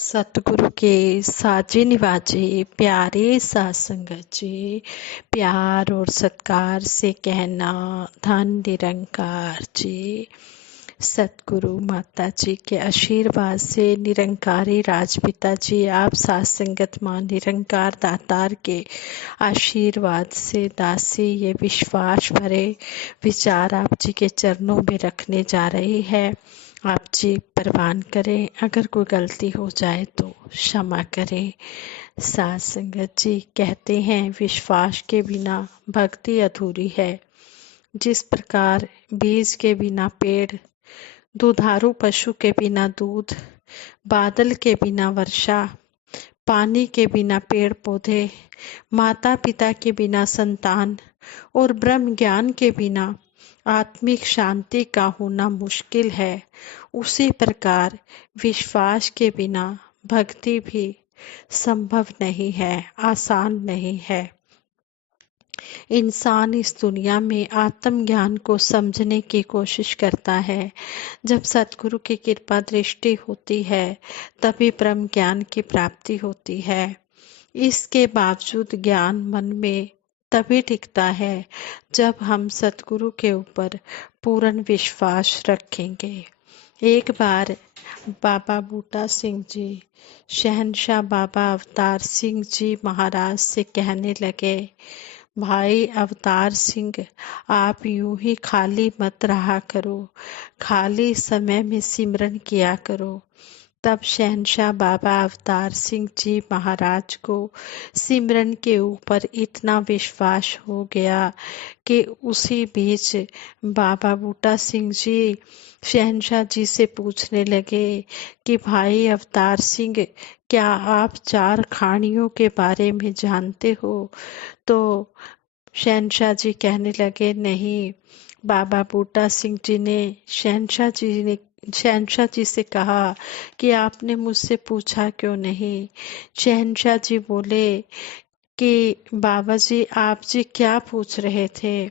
सतगुरु के साजे निवाजे प्यारे साध संगत जी, प्यार और सत्कार से कहना धन निरंकार जी। सतगुरु माता जी के आशीर्वाद से निरंकारी राजपिता जी आप साध संगत मां निरंकार दातार के आशीर्वाद से दासी ये विश्वास भरे विचार आप जी के चरणों में रखने जा रही है। आप जी परवान करें, अगर कोई गलती हो जाए तो क्षमा करें। साध संगत जी कहते हैं विश्वास के बिना भक्ति अधूरी है। जिस प्रकार बीज के बिना पेड़, दुधारू पशु के बिना दूध, बादल के बिना वर्षा, पानी के बिना पेड़ पौधे, माता पिता के बिना संतान और ब्रह्म ज्ञान के बिना आत्मिक शांति का होना मुश्किल है, उसी प्रकार विश्वास के बिना भक्ति भी संभव नहीं है, आसान नहीं है। इंसान इस दुनिया में आत्मज्ञान को समझने की कोशिश करता है। जब सतगुरु की कृपा दृष्टि होती है तभी ब्रह्म ज्ञान की प्राप्ति होती है। इसके बावजूद ज्ञान मन में तभी टिकता है जब हम सतगुरु के ऊपर पूर्ण विश्वास रखेंगे। एक बार बाबा बूटा सिंह जी शहंशाह बाबा अवतार सिंह जी महाराज से कहने लगे, भाई अवतार सिंह, आप यूं ही खाली मत रहा करो, खाली समय में सिमरन किया करो। तब शहंशाह बाबा अवतार सिंह जी महाराज को सिमरन के ऊपर इतना विश्वास हो गया कि उसी बीच बाबा बूटा सिंह जी शहंशाह जी से पूछने लगे कि भाई अवतार सिंह, क्या आप चार खानियों के बारे में जानते हो? तो शहंशाह जी कहने लगे, नहीं। बाबा बूटा सिंह जी ने शहंशाह जी से कहा कि आपने मुझसे पूछा क्यों नहीं? शहंशाह जी बोले कि बाबा जी आप जी क्या पूछ रहे थे?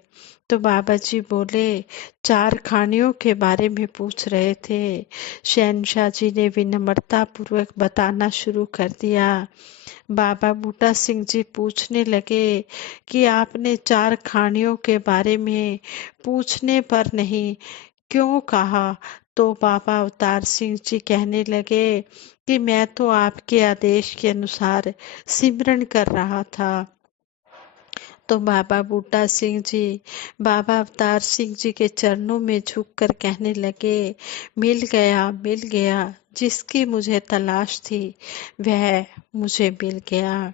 तो बाबा जी बोले चार खानियों के बारे में पूछ रहे थे। शहंशाह जी ने विनम्रता पूर्वक बताना शुरू कर दिया। बाबा बूटा सिंह जी पूछने लगे कि आपने चार खानियों के बारे में पूछने पर नहीं क्यों कहा? तो बाबा अवतार सिंह जी कहने लगे कि मैं तो आपके आदेश के अनुसार सिमरन कर रहा था। तो बाबा बूटा सिंह जी बाबा अवतार सिंह जी के चरणों में झुककर कहने लगे, मिल गया, मिल गया, जिसकी मुझे तलाश थी वह मुझे मिल गया।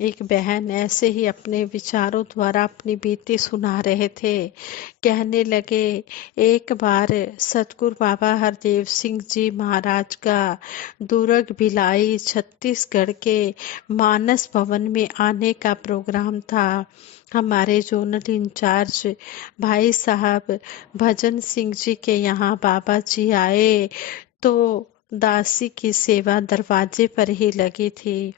एक बहन ऐसे ही अपने विचारों द्वारा अपनी बीती सुना रहे थे। कहने लगे, एक बार सतगुरु बाबा हरदेव सिंह जी महाराज का दुर्ग भिलाई छत्तीसगढ़ के मानस भवन में आने का प्रोग्राम था। हमारे जोनल इंचार्ज भाई साहब भजन सिंह जी के यहाँ बाबा जी आए तो दासी की सेवा दरवाजे पर ही लगी थी।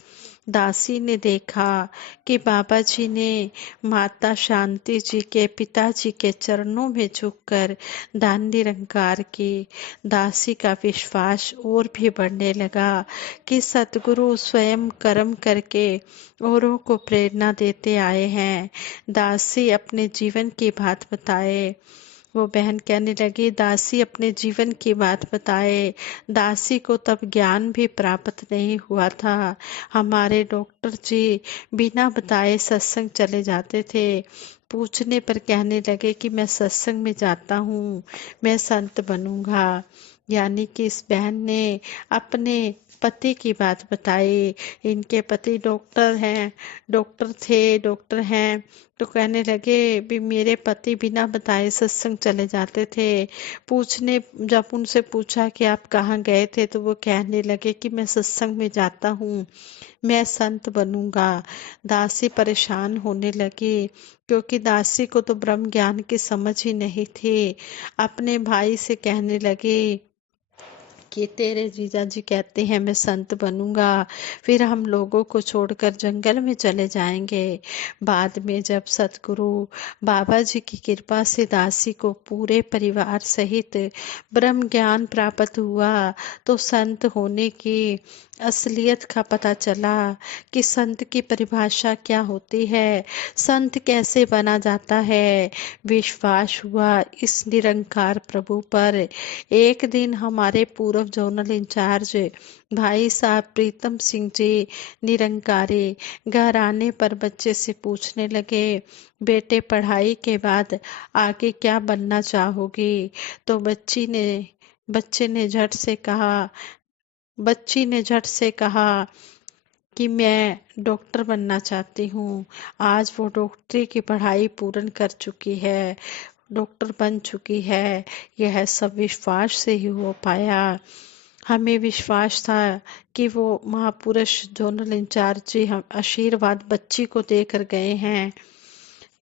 दासी ने देखा कि बाबा जी ने माता शांति जी के पिताजी के चरणों में झुककर दान निरंकार की। दासी का विश्वास और भी बढ़ने लगा कि सतगुरु स्वयं कर्म करके औरों को प्रेरणा देते आए हैं। दासी अपने जीवन की बात बताए। वो बहन कहने लगी, दासी अपने जीवन की बात बताए। दासी को तब ज्ञान भी प्राप्त नहीं हुआ था। हमारे डॉक्टर जी बिना बताए सत्संग चले जाते थे। पूछने पर कहने लगे कि मैं सत्संग में जाता हूँ, मैं संत बनूंगा। यानी कि इस बहन ने अपने पति की बात बताई। इनके पति डॉक्टर हैं, डॉक्टर हैं। तो कहने लगे भी मेरे पति बिना बताए सत्संग चले जाते थे। जब उनसे पूछा कि आप कहाँ गए थे तो वो कहने लगे कि मैं सत्संग में जाता हूँ, मैं संत बनूंगा। दासी परेशान होने लगी क्योंकि दासी को तो ब्रह्म ज्ञान की समझ ही नहीं थी। अपने भाई से कहने लगी कि तेरे जीजा जी कहते हैं मैं संत बनूंगा, फिर हम लोगों को छोड़कर जंगल में चले जाएंगे। बाद में जब सतगुरु बाबा जी की कृपा से दासी को पूरे परिवार सहित ब्रह्म ज्ञान प्राप्त हुआ, तो संत होने की असलियत का पता चला कि संत की परिभाषा क्या होती है, संत कैसे बना जाता है। विश्वास हुआ इस निरंकार प्रभु पर। एक दिन हमारे पूर्व जोनल इंचार्ज भाई साहब प्रीतम सिंह जी निरंकारी घर आने पर बच्चे से पूछने लगे, बेटे पढ़ाई के बाद आगे क्या बनना चाहोगी? तो बच्चे ने झट से कहा बच्ची ने झट से कहा कि मैं डॉक्टर बनना चाहती हूँ। आज वो डॉक्टरी की पढ़ाई पूर्ण कर चुकी है, डॉक्टर बन चुकी है। यह सब विश्वास से ही हो पाया। हमें विश्वास था कि वो महापुरुष जोनल इंचार्ज जी हम आशीर्वाद बच्ची को देकर गए हैं,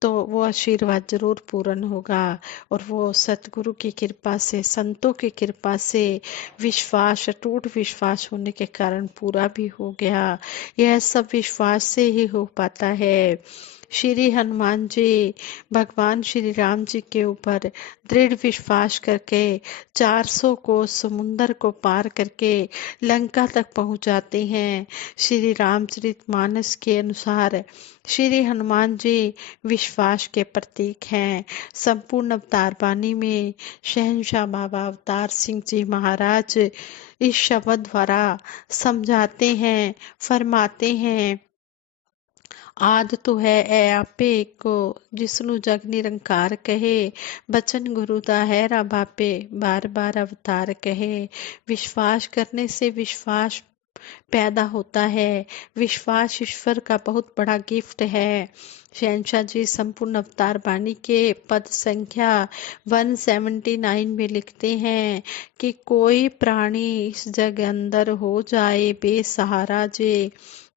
तो वो आशीर्वाद जरूर पूर्ण होगा। और वो सतगुरु की कृपा से, संतों की कृपा से, विश्वास, अटूट विश्वास होने के कारण पूरा भी हो गया। यह सब विश्वास से ही हो पाता है। श्री हनुमान जी भगवान श्री राम जी के ऊपर दृढ़ विश्वास करके 400 को समुन्दर को पार करके लंका तक पहुंच जाते हैं। श्री रामचरितमानस के अनुसार श्री हनुमान जी विश्वास के प्रतीक हैं। संपूर्ण अवतार बानी में शहंशाह बाबा अवतार सिंह जी महाराज इस शब्द द्वारा समझाते हैं, फरमाते हैं, आद तो है ए आपे को जिसनु जग निरंकार कहे, बचन गुरु दा है रा बापे बार बार अवतार कहे। विश्वास करने से विश्वास पैदा होता है। विश्वास ईश्वर का बहुत बड़ा गिफ्ट है। शहंशाह जी संपूर्ण अवतार बानी के पद संख्या 179 में लिखते हैं कि कोई प्राणी इस जग अंदर हो जाए बेसहारा जे,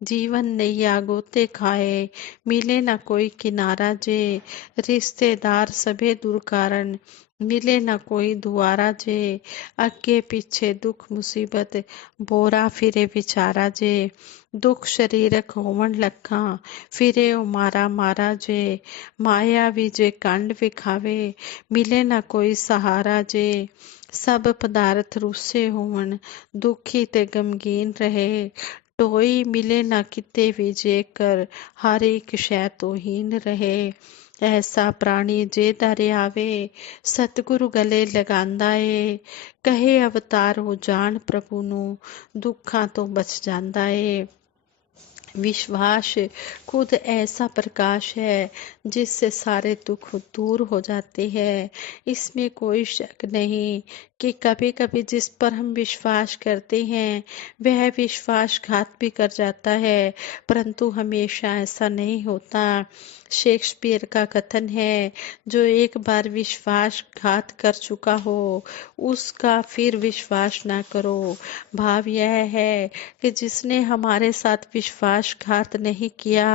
जीवन नैया गोते खाए, मिले न कोई किनारा जे, रिश्तेदार सभे दूर कारण, मिले न कोई दुआरा जे, अगे पीछे दुख मुसीबत बोरा फिरे बेचारा जे, दुख शरीरक होवन लखा फिरे ओ मारा मारा जे, माया विजय कांड विखावे, मिले न कोई सहारा जे, सब पदार्थ रुसे होवन दुखी ते गमगीन रहे, टोई मिले न किते विजय कर, हर एक शै तो हीन रहे। ऐसा प्राणी जे दर आवे सतगुरु गले लगांदा ਏ, कहे अवतार हो जान प्रभु ਨੂੰ दुखा तो बच जांदा ਏ। विश्वास खुद ऐसा प्रकाश है जिससे सारे दुख दूर हो जाते हैं। इसमें कोई शक नहीं कि कभी कभी जिस पर हम विश्वास करते हैं वह विश्वासघात भी कर जाता है, परंतु हमेशा ऐसा नहीं होता। शेक्सपियर का कथन है, जो एक बार विश्वासघात कर चुका हो उसका फिर विश्वास ना करो। भाव यह है कि जिसने हमारे साथ विश्वासघात नहीं किया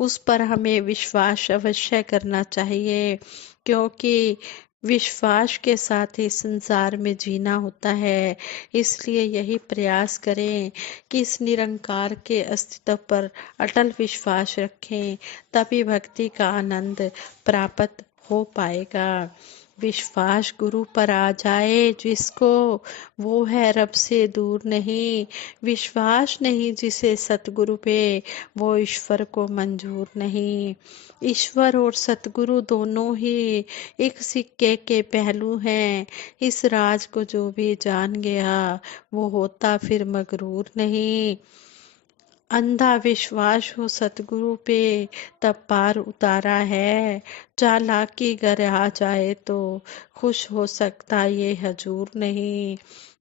उस पर हमें विश्वास अवश्य करना चाहिए, क्योंकि विश्वास के साथ ही संसार में जीना होता है। इसलिए यही प्रयास करें कि इस निरंकार के अस्तित्व पर अटल विश्वास रखें, तभी भक्ति का आनंद प्राप्त हो पाएगा। विश्वास गुरु पर आ जाए जिसको, वो है रब से दूर नहीं। विश्वास नहीं जिसे सतगुरु पे, वो ईश्वर को मंजूर नहीं। ईश्वर और सतगुरु दोनों ही एक सिक्के के पहलू हैं। इस राज को जो भी जान गया वो होता फिर मगरूर नहीं। अंधा विश्वास हो सतगुरु पे तब पार उतारा है, चालाकी गर आ जाए तो खुश हो सकता ये हजूर नहीं।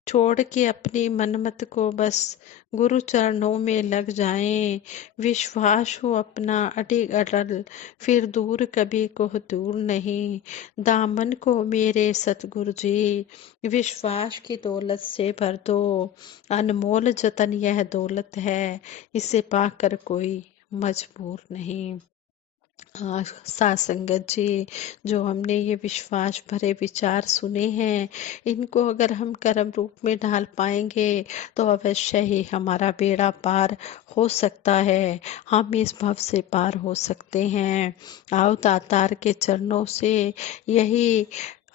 छोड़ के अपनी मनमत को बस गुरु चरणों में लग जाएं, विश्वास हो अपना अडिग अटल फिर दूर कभी को दूर नहीं। दामन को मेरे सतगुरु जी विश्वास की दौलत से भर दो, अनमोल जतन यह दौलत है, इसे पाकर कोई मजबूर नहीं। हाँ, साथ संगत जी, जो हमने ये विश्वास भरे विचार सुने हैं, इनको अगर हम कर्म रूप में ढाल पाएंगे तो अवश्य ही हमारा बेड़ा पार हो सकता है। हम इस भव से पार हो सकते हैं। आओ दातार के चरणों से यही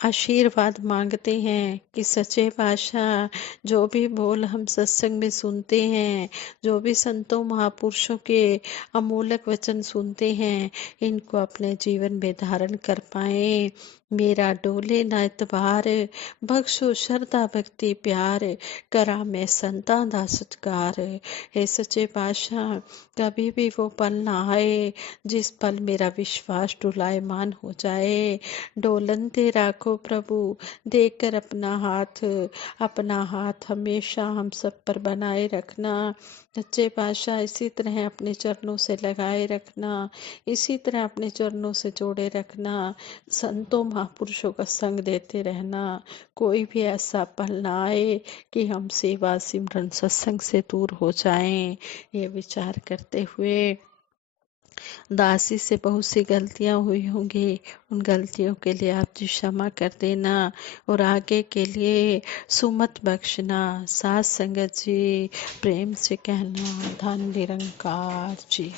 आशीर्वाद मांगते हैं कि सच्चे पातशाह, जो भी बोल हम सत्संग में सुनते हैं, जो भी संतों महापुरुषों के अमूलक वचन सुनते हैं, इनको अपने जीवन में धारण कर पाए। मेरा डोले न इतबार, बख्शो श्रद्धा भक्ति प्यार, करा मैं संतां दा सत्कार। हे सच्चे पातशाह, कभी भी वो पल ना आए जिस पल मेरा विश्वास डुलायमान हो जाए। डोलनते राखो प्रभु, देकर अपना हाथ हमेशा हम सब पर बनाए रखना। सच्चे पातशाह, इसी तरह अपने चरणों से लगाए रखना, इसी तरह अपने चरणों से जोड़े रखना। संतों महापुरुषों का संग देते रहना। कोई भी ऐसा पल ना आए कि हम सेवा सिमरन सत्संग से दूर हो जाएं। ये विचार करते हुए, दासी से बहुत सी गलतियां हुई होंगी, उन गलतियों के लिए आप जी क्षमा कर देना और आगे के लिए सुमत बख्शना। साथ संगत जी, प्रेम से कहना, धन निरंकार जी।